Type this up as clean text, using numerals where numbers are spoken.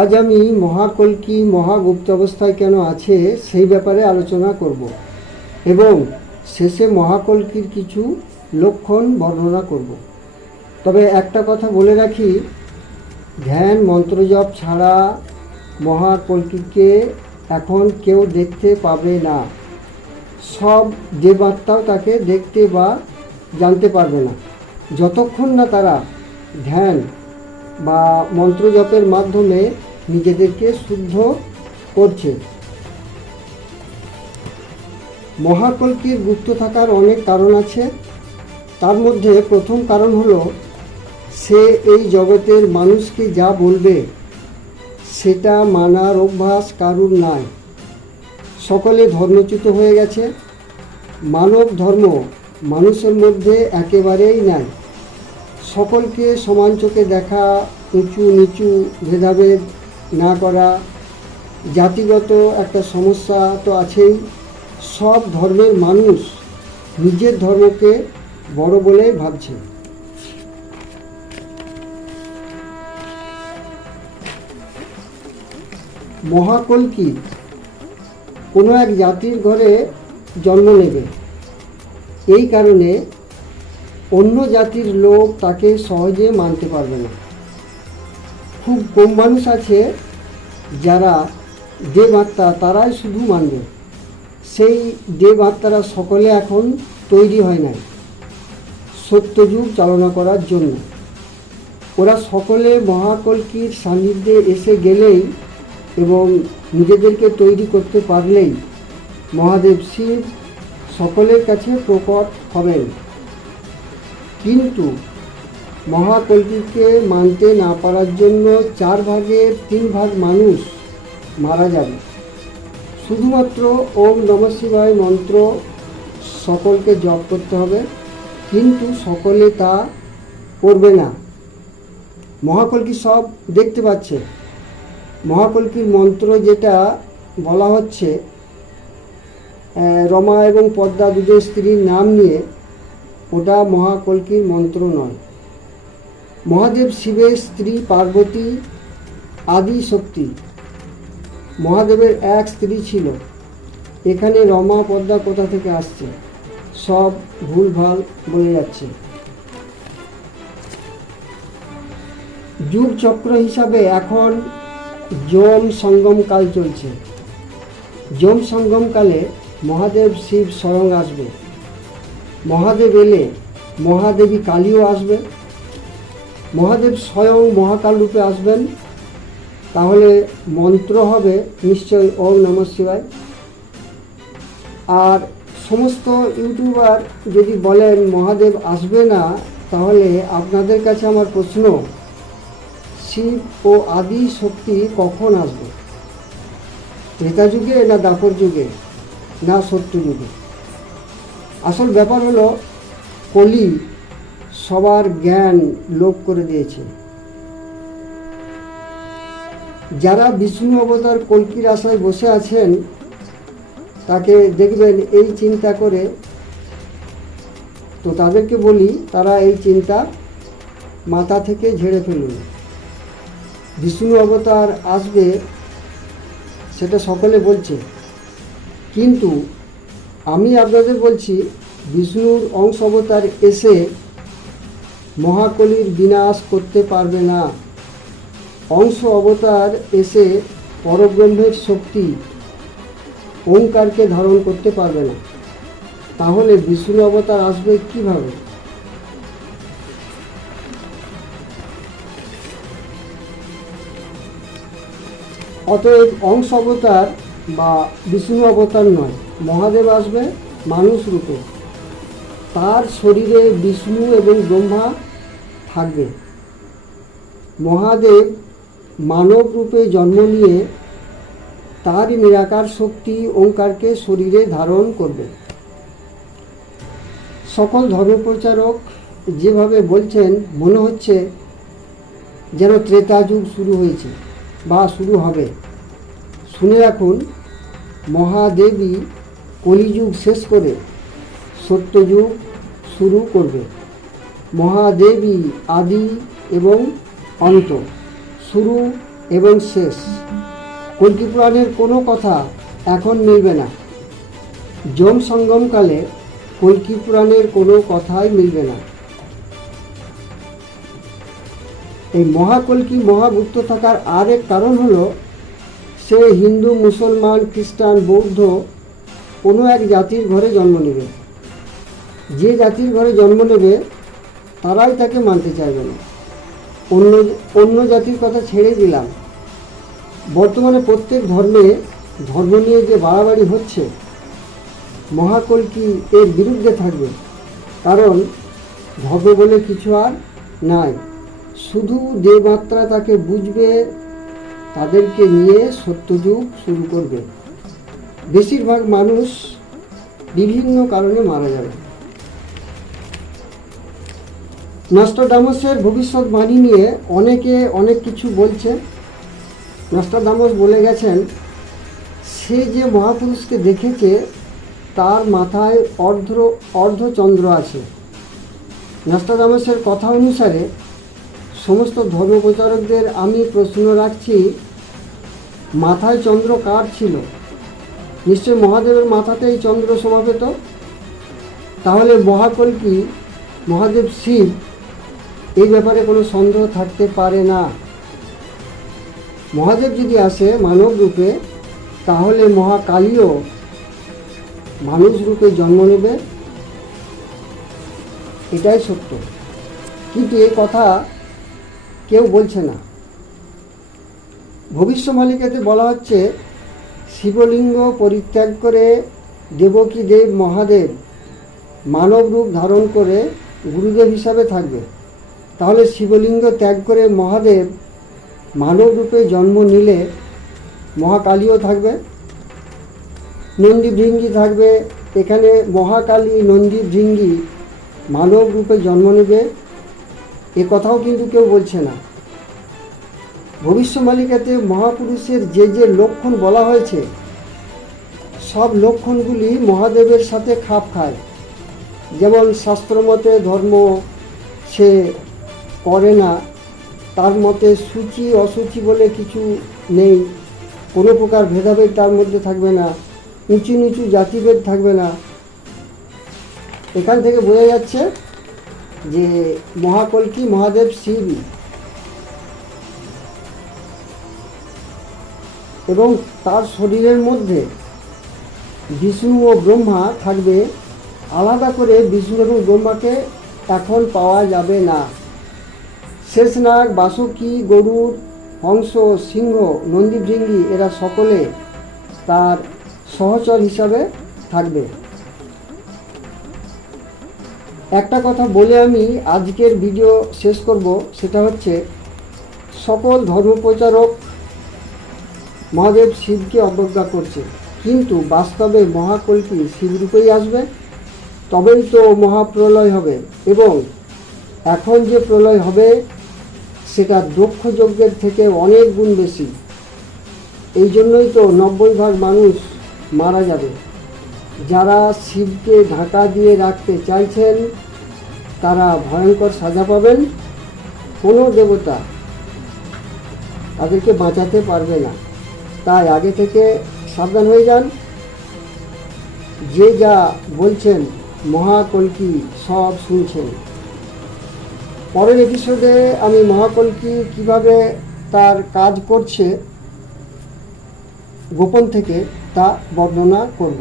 আজ আমি মহাকল্কি মহাগুপ্ত অবস্থায় কেন আছে সেই ব্যাপারে আলোচনা করব এবং শেষে মহাকল্কির কিছু লক্ষণ বর্ণনা করব। তবে একটা কথা বলে রাখি, ধ্যান মন্ত্রজপ ছাড়া মহাকল্কিকে এখন কেউ দেখতে পাবে না। সব দেবাত্মাও তাকে দেখতে বা জানতে পারবে না যতক্ষণ না তারা ধ্যান বা মন্ত্রজপের মাধ্যমে নিজেদেরকে শুদ্ধ করছে। মহাকল্কির গুপ্ত থাকার অনেক কারণ আছে। তার মধ্যে প্রথম কারণ হলো, সে এই জগতের মানুষকে যা বলবে সেটা মানার অভ্যাস কারুর নাই। সকলে ধর্মচ্যুত হয়ে গেছে। মানব ধর্ম মানুষের মধ্যে একেবারেই নাই। সকলকে সমান চোখে দেখা, উঁচু নিচু ভেদাভেদ না করা, জাতিগত একটা সমস্যা তো আছেই। সব ধর্মের মানুষ নিজের ধর্মকে বড় বলে ভাবছে। মহাকল্কি কোনো এক জাতির ঘরে জন্ম নেবে। এই কারণে অন্য জাতির লোক তাকে সহজে মানতে পারবে না। খুব কম মানুষ আছে যারা দেবাত্মা, তারাই শুধু মানবে। সেই দেবাত্মারা সকলে এখন তৈরি হয় নাই সত্যযুগ চালনা করার জন্য। ওরা সকলে মহাকল্কির সান্নিধ্যে এসে গেলেই এবং নিজেদেরকে তৈরি করতে পারলেই মহাদেব শিব সকলের কাছে প্রকট হবেন। কিন্তু মহাকল্কিকে মানতে না পারার জন্য 4 ভাগের 3 ভাগ মানুষ মারা যাবে। শুধুমাত্র ওম নমঃ শিবায় মন্ত্র সকলকে জপ করতে হবে, কিন্তু সকলে তা করবে না। মহাকল্কি সব দেখতে পাচ্ছে। মহাকল্কির মন্ত্র যেটা বলা হচ্ছে, রমা এবং পদ্মা দুজন স্ত্রীর নাম নিয়ে, ওটা মহাকল্কির মন্ত্র নয়। মহাদেব শিবের স্ত্রী পার্বতী আদি শক্তি। মহাদেবের এক স্ত্রী ছিল। এখানে রমা পদ্মা কোথা থেকে আসছে? সব ভুলভাল বলে যাচ্ছে। যুগ চক্র হিসাবে এখন যম সঙ্গমকাল চলছে। যম সঙ্গমকালে মহাদেব শিব স্বয়ং আসবে। মহাদেব এলে মহাদেবী কালীও আসবে। মহাদেব স্বয়ং মহাকাল রূপে আসবেন। তাহলে মন্ত্র হবে নিশ্চয় ওম নমঃ শিবায়। আর সমস্ত ইউটিউবার যদি বলেন মহাদেব আসবে না, তাহলে আপনাদের কাছে আমার প্রশ্ন, শিব ও আদি শক্তি কখন আসবে? ত্রেতা যুগে না দ্বাপর যুগে না সত্য যুগে? আসল ব্যাপার হলো, কলি সবার জ্ঞান লোপ করে দিয়েছে। যারা বিষ্ণু অবতার কল্কির আশায় বসে আছেন, তাকে দেখবেন এই চিন্তা করে, তো তাদেরকে বলি তারা এই চিন্তা মাথা থেকে ঝেড়ে ফেলুন। বিষ্ণু অবতার আসবে সেটা সকলে বলছে, কিন্তু আমি আপনাদের বলছি, বিষ্ণুর অংশ অবতার এসে মহাকলির বিনাশ করতে পারবে না। অংশ অবতার এসে পরব্রহ্মের শক্তি ওঙ্কারকে ধারণ করতে পারবে না। তাহলে বিষ্ণু অবতার আসবে কিভাবে? অতএব অংশ অবতার বা বিষ্ণু অবতার নয়, মহাদেব আসবে মানুষ রূপে। তার শরীরে বিষ্ণু এবং ব্রহ্মা থাকবে। মহাদেব মানব রূপে জন্ম নিয়ে তারই নিরাকার শক্তি ওঙ্কারকে শরীরে ধারণ করবে। সকল ধর্মপ্রচারক যেভাবে বলছেন, মনে হচ্ছে যেন ত্রেতা যুগ শুরু হয়েছে বা শুরু হবে। শুনে রাখুন, মহাদেবী কলিযুগ শেষ করে সত্যযুগ শুরু করবে। মহাদেবী আদি এবং অন্ত, শুরু এবং শেষ। কল্কি পুরাণের কোনো কথা এখন মিলবে না। যম সঙ্গমকালে কল্কি পুরাণের কোনো কথাই মিলবে না। এই মহাকল্কি মহাগুপ্ত থাকার আরেক কারণ হলো সে হিন্দু, মুসলমান, খ্রিস্টান, বৌদ্ধ কোনো এক জাতির ঘরে জন্ম নেবে। যে জাতির ঘরে জন্ম নেবে তারাই তাকে মানতে চাইবে না। অন্য জাতির কথা ছেড়ে দিলাম, বর্তমানে প্রত্যেক ধর্ম নিয়ে যে বাড়াবাড়ি হচ্ছে, মহাকল্কি এর বিরুদ্ধে থাকবে। কারণ ধর্ম বলে কিছু আর নাই। শুধু যে মাত্রা তাকে বুঝবে তাদেরকে নিয়ে সত্যযুগ শুরু করবে। বেশিরভাগ মানুষ বিভিন্ন কারণে মারা যাবে। নস্ট্রাডামাসের ভবিষ্যৎবাণী নিয়ে অনেকে অনেক কিছু বলছে। নস্ট্রাডামাস বলে গেছেন, সে যে মহাপুরুষকে দেখেছে তার মাথায় অর্ধচন্দ্র আছে। নস্ট্রাডামাসের কথা অনুসারে সমস্ত ধর্মপ্রচারকদের আমি প্রশ্ন রাখছি, মাথায় চন্দ্র কার ছিল? নিশ্চয় মহাদেবের মাথাতেই চন্দ্র সমাবেত। তাহলে মহাকল্কি মহাদেব শিব, এই ব্যাপারে কোনো সন্দেহ থাকতে পারে না। মহাদেব যদি আসে মানব রূপে, তাহলে মহাকালীও মানুষ রূপে জন্ম নেবে, এটাই সত্য। কিন্তু এই কথা কেউ বলছে না। ভবিষ্যৎবাণীতে বলা হচ্ছে, শিবলিঙ্গ পরিত্যাগ করে দেবকী দেব মহাদেব মানব রূপ ধারণ করে গুরুদেব হিসাবে থাকবে। তাহলে শিবলিঙ্গ ত্যাগ করে মহাদেব মানব রূপে জন্ম নিলে মহাকালীও থাকবে, নন্দী ভৃঙ্গি থাকবে। এখানে মহাকালী নন্দী ভৃঙ্গি মানব রূপে জন্ম নেবে, এ কথাও কিন্তু কেউ বলছে না। ভবিষ্যৎবাণীতে মহাপুরুষের যে যে লক্ষণ বলা হয়েছে, সব লক্ষণগুলি মহাদেবের সাথে খাপ খায়। যেমন শাস্ত্রমতে ধর্ম সে করে না, তার মতে সূচি অসুচি বলে কিছু নেই, কোনো প্রকার ভেদাভেদ তার মধ্যে থাকবে না, উঁচু নিচু জাতিভেদ থাকবে না। এখান থেকে বোঝা যাচ্ছে যে মহাকল্কি মহাদেব শিব, এবং তার শরীরের মধ্যে বিষ্ণু ও ব্রহ্মা থাকবে। আলাদা করে বিষ্ণু এবং ব্রহ্মাকে এখন পাওয়া যাবে না। শেষনাগ, বাসুকী, গরুড়, হংস, সিংহ, নন্দীভৃঙ্গি এরা সকলে তার সহচর হিসাবে থাকবে। একটা কথা বলে আমি আজকের ভিডিও শেষ করব, সেটা হচ্ছে, সকল ধর্মপ্রচারক মহাদেব শিবকে অবজ্ঞা করছে, কিন্তু বাস্তবে মহাকল্কি শিবরূপেই আসবে। তবেই তো মহাপ্রলয় হবে, এবং এখন যে প্রলয় হবে সেটা দক্ষ যজ্ঞের থেকে অনেক গুণ বেশি। এই জন্যই তো 90% মানুষ মারা যাবে। যারা শিবকে ঢাকা দিয়ে রাখতে চাইছেন তারা ভয়ঙ্কর সাজা পাবেন। কোনো দেবতা তাদেরকে বাঁচাতে পারবে না। তাই আগে থেকে সাবধান হয়ে যান। যে যা বলছেন মহাকল্কি সব শুনছেন। পরের এপিসোডে আমি মহাকল্কি কিভাবে তার কাজ করছে গোপন থেকে তা বর্ণনা করব।